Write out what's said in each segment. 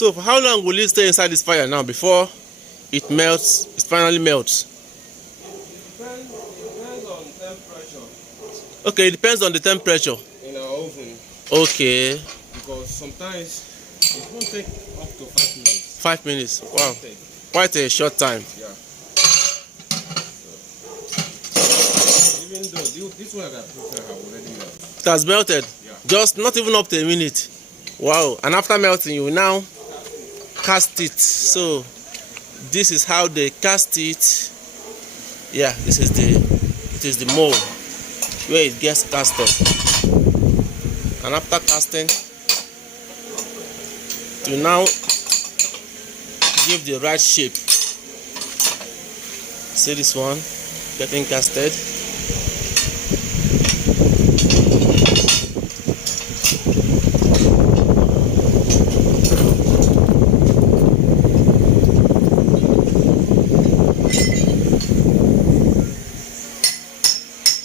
So for how long will it stay inside this fire now before it melts? It finally melts. Depends on temperature. Okay, it depends on the temperature. In our oven. Okay. Because sometimes it won't take up to 5 minutes. 5 minutes. Wow. Quite a short time. Yeah. Even though this one that I prefer have already melted. It has melted. Yeah. Just not even up to a minute. Wow. And after melting, you will now cast it. So this is how they cast it. Yeah, it is the mold where it gets cast off. And after casting, to now give the right shape. See this one getting casted.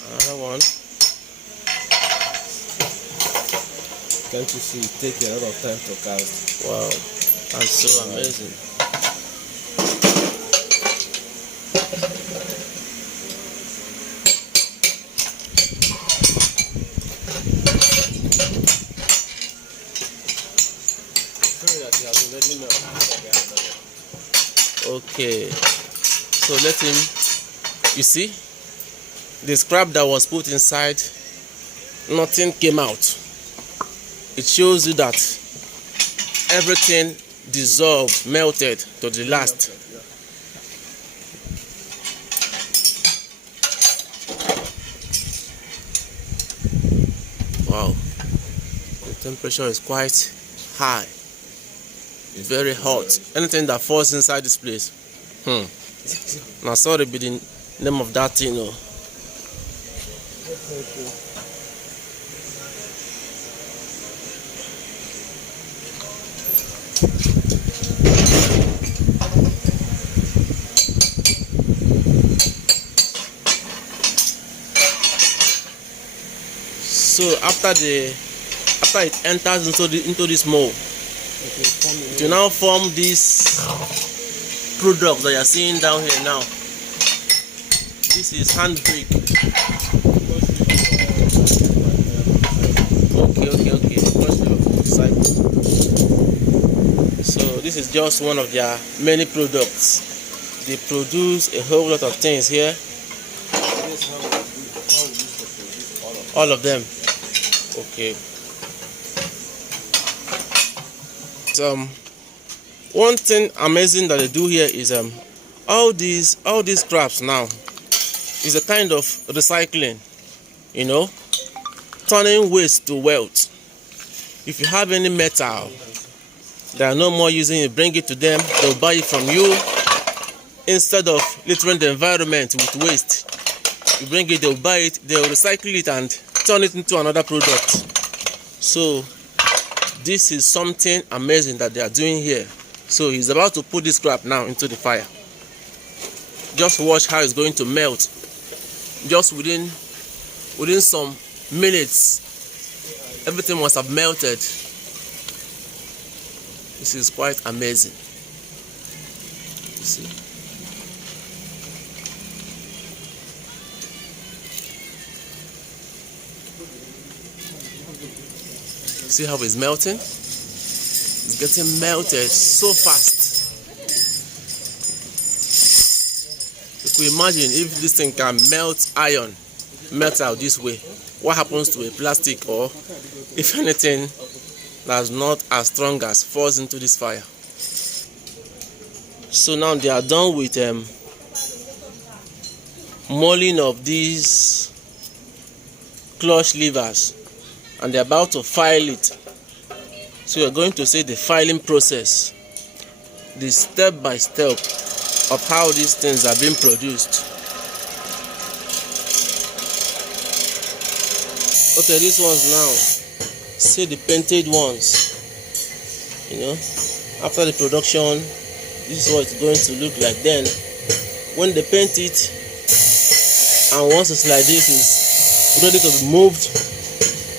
Another one. Can't you see it take a lot of time to cast? Wow, that's so amazing. Okay, so let him, you see, the scrap that was put inside, nothing came out. It shows you that everything dissolved, melted to the last. Wow, the temperature is quite high. It's very hot. Anything that falls inside this place. Now sorry be the name of that thing. Oh. So after it enters into this mold, it will now form these products that you are seeing down here now. This is hand brake. Okay. So this is just one of their many products. They produce a whole lot of things here. All of them. Okay. One thing amazing that they do here is all these scraps now is a kind of recycling, you know, turning waste to wealth. If you have any metal they are no more using it, bring it to them, they'll buy it from you. Instead of littering the environment with waste, you bring it, they'll buy it, they'll recycle it and turn it into another product. So this is something amazing that they are doing here. So he's about to put this scrap now into the fire. Just watch how it's going to melt. Just within some minutes, everything must have melted. This is quite amazing. You see? See how it's melting? It's getting melted so fast. You could imagine if this thing can melt iron, metal this way, what happens to a plastic, or if anything that's not as strong as falls into this fire. So now they are done with molding of these clutch levers, and they're about to file it. So you're going to see the filing process, the step by step of how these things are being produced. Okay, these ones now, see the painted ones, you know, after the production, this is what it's going to look like. Then when they paint it, and once it's like this, it's ready to be moved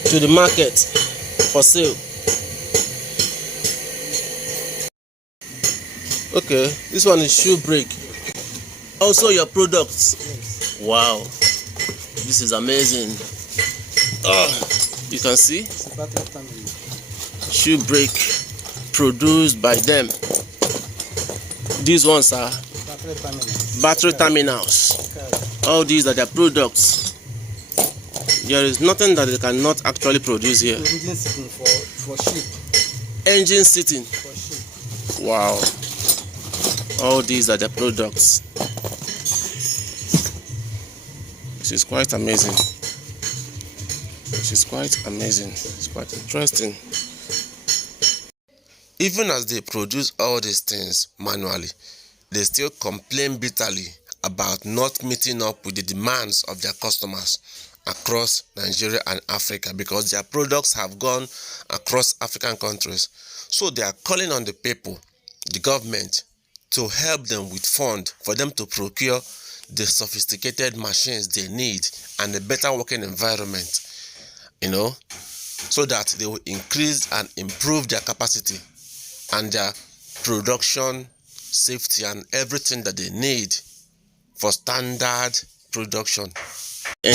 to the market for sale. Okay, this one is shoe brake. Also your products. Yes. Wow, this is amazing. You can see It's a battery terminal. shoe brake produced by them. These ones are Battery terminals. battery terminals. Okay. All these are their products. There is nothing that they cannot actually produce here. Engine sitting for sheep. Engine sitting. For sheep. Wow. All these are the products. This is quite amazing. This is quite amazing. It's quite interesting. Even as they produce all these things manually, they still complain bitterly about not meeting up with the demands of their customers across Nigeria and Africa, because their products have gone across African countries. So they are calling on the people, the government, to help them with funds for them to procure the sophisticated machines they need and a better working environment, so that they will increase and improve their capacity and their production safety and everything that they need for standard production.